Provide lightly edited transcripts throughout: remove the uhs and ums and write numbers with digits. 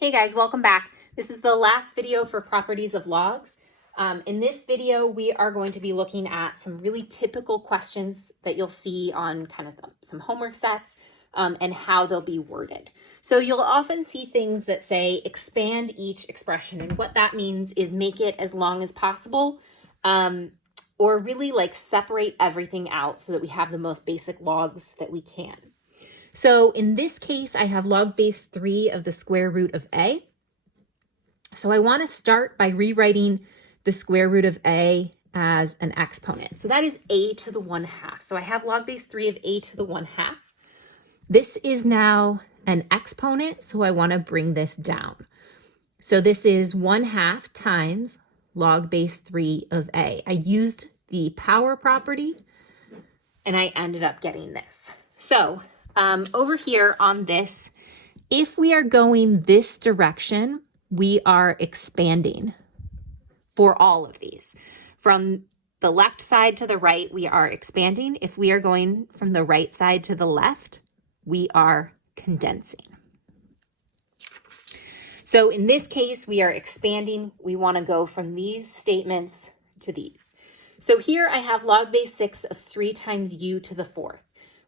Hey guys, welcome back. This is the last video for properties of logs. In this video, we are going to be looking at some really typical questions that you'll see on kind of some homework sets and how they'll be worded. So you'll often see things that say expand each expression, and what that means is make it as long as possible or really like separate everything out so that we have the most basic logs that we can. So in this case, I have log base 3 of the square root of a. So I want to start by rewriting the square root of a as an exponent. So that is a to the 1/2. So I have log base 3 of a to the 1/2. This is now an exponent, so I want to bring this down. So this is 1/2 times log base 3 of a. I used the power property, and I ended up getting this. So over here on this, if we are going this direction, we are expanding for all of these. From the left side to the right, we are expanding. If we are going from the right side to the left, we are condensing. So in this case, we are expanding. We want to go from these statements to these. So here I have log base 6 of 3 times u to the 4th.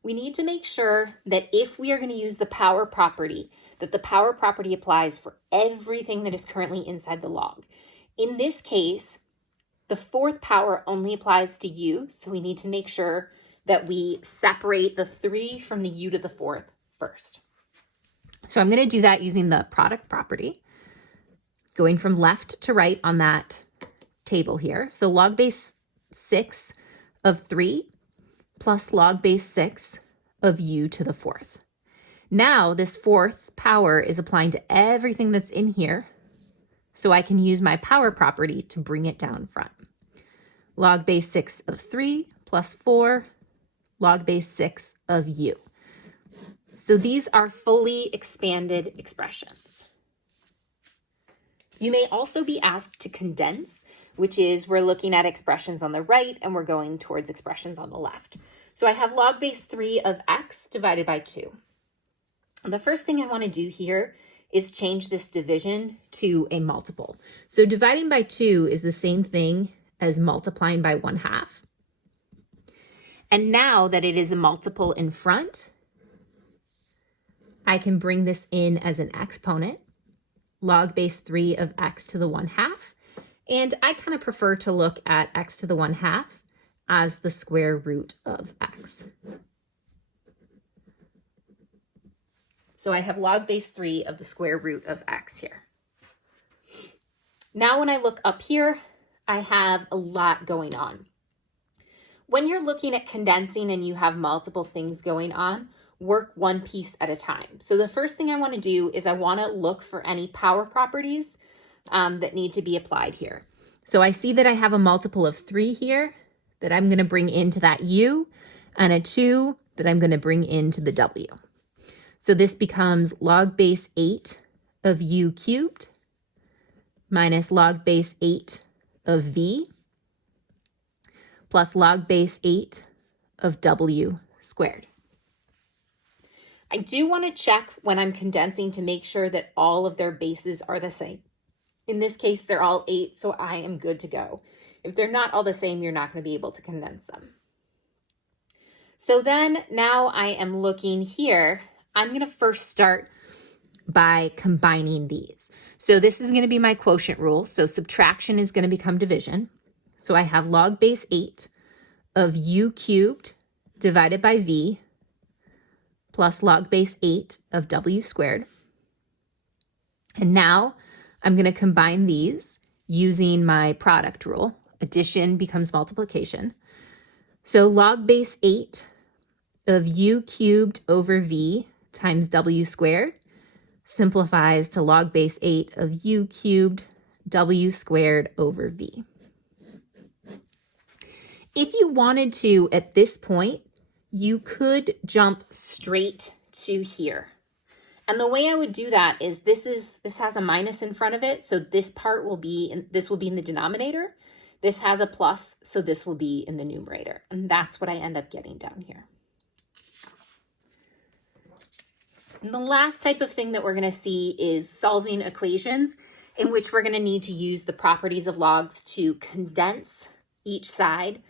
We need to make sure that if we are going to use the power property, that the power property applies for everything that is currently inside the log. In this case, the 4th power only applies to u, so we need to make sure that we separate the 3 from the u to the 4th first. So I'm going to do that using the product property, going from left to right on that table here. So log base 6 of 3 plus log base 6 of u to the 4th. Now this 4th power is applying to everything that's in here, so I can use my power property to bring it down front. Log base 6 of 3 plus 4 log base 6 of u. So these are fully expanded expressions. You may also be asked to condense, which is we're looking at expressions on the right and we're going towards expressions on the left. So I have log base 3 of x divided by 2. The first thing I want to do here is change this division to a multiple. So dividing by 2 is the same thing as multiplying by 1/2. And now that it is a multiple in front, I can bring this in as an exponent, log base 3 of x to the 1/2. And I kind of prefer to look at x to the 1/2 as the square root of x. So I have log base 3 of the square root of x here. Now when I look up here, I have a lot going on. When you're looking at condensing and you have multiple things going on, work one piece at a time. So the first thing I want to do is I want to look for any power properties that need to be applied here. So I see that I have a multiple of 3 here that I'm going to bring into that u, and a 2 that I'm going to bring into the w. So this becomes log base 8 of u cubed minus log base 8 of v plus log base 8 of w squared. I do want to check when I'm condensing to make sure that all of their bases are the same. In this case, they're all 8, so I am good to go. If they're not all the same, you're not going to be able to condense them. So then now I am looking here. I'm going to first start by combining these. So this is going to be my quotient rule. So subtraction is going to become division. So I have log base 8 of u cubed divided by v plus log base 8 of w squared. And now I'm going to combine these using my product rule. Addition becomes multiplication. So log base 8 of u cubed over v times w squared simplifies to log base 8 of u cubed w squared over v. If you wanted to, at this point, you could jump straight to here. And the way I would do that is this has a minus in front of it, so this part will be in the denominator. This has a plus, so this will be in the numerator. And that's what I end up getting down here. And the last type of thing that we're going to see is solving equations, in which we're going to need to use the properties of logs to condense each side,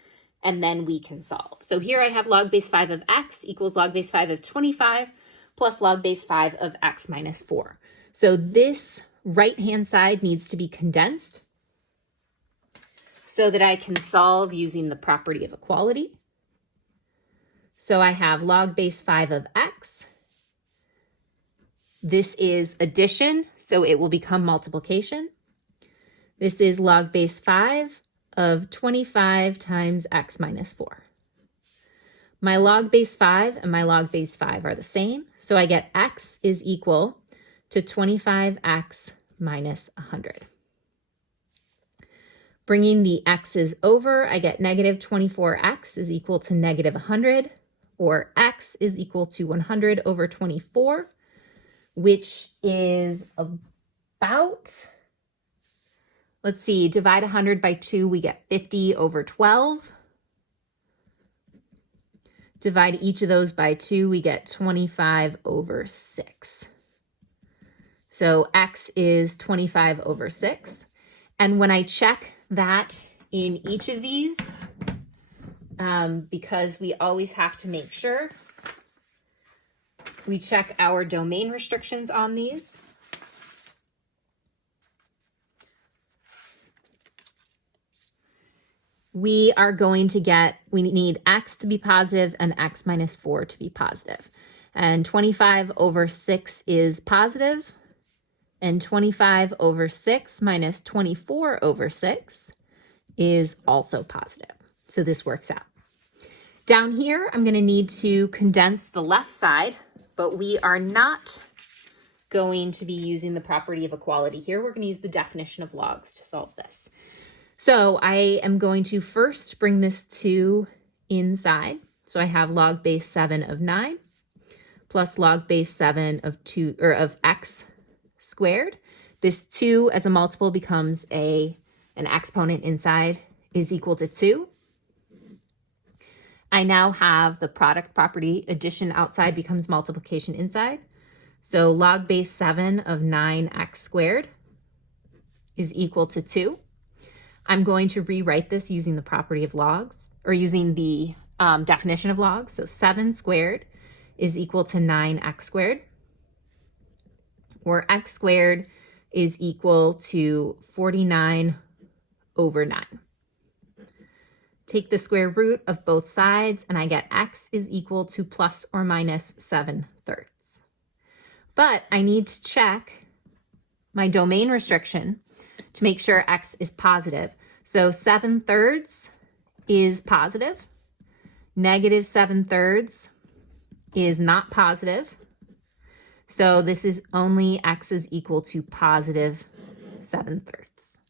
and then we can solve. So here I have log base 5 of x equals log base 5 of 25 plus log base 5 of x minus 4. So this right-hand side needs to be condensed so that I can solve using the property of equality. So I have log base 5 of x. This is addition, so it will become multiplication. This is log base 5 of 25 times x minus 4. My log base 5 and my log base 5 are the same, so I get x is equal to 25x minus 100. Bringing the x's over, I get negative 24x is equal to negative 100, or x is equal to 100 over 24, which is about, let's see, divide 100 by 2, we get 50 over 12. Divide each of those by 2, we get 25 over 6. So x is 25 over 6. And when I check that in each of these, because we always have to make sure we check our domain restrictions on these. We are going to get, we need x to be positive and x minus 4 to be positive. And 25 over 6 is positive, and 25 over 6 minus 24 over 6 is also positive. So this works out. Down here, I'm going to need to condense the left side, but we are not going to be using the property of equality here. We're going to use the definition of logs to solve this. So I am going to first bring this 2 inside. So I have log base 7 of 9 plus log base 7 of 2, or of x squared. This 2 as a multiple becomes an exponent inside is equal to 2. I now have the product property, addition outside becomes multiplication inside. So log base 7 of 9x squared is equal to 2. I'm going to rewrite this using the property of logs, or using the definition of logs. So 7 squared is equal to 9x squared, or x squared is equal to 49 over 9. Take the square root of both sides, and I get x is equal to plus or minus 7/3. But I need to check my domain restriction to make sure x is positive. So 7/3 is positive. Negative 7/3 is not positive. So this is only x is equal to positive 7/3.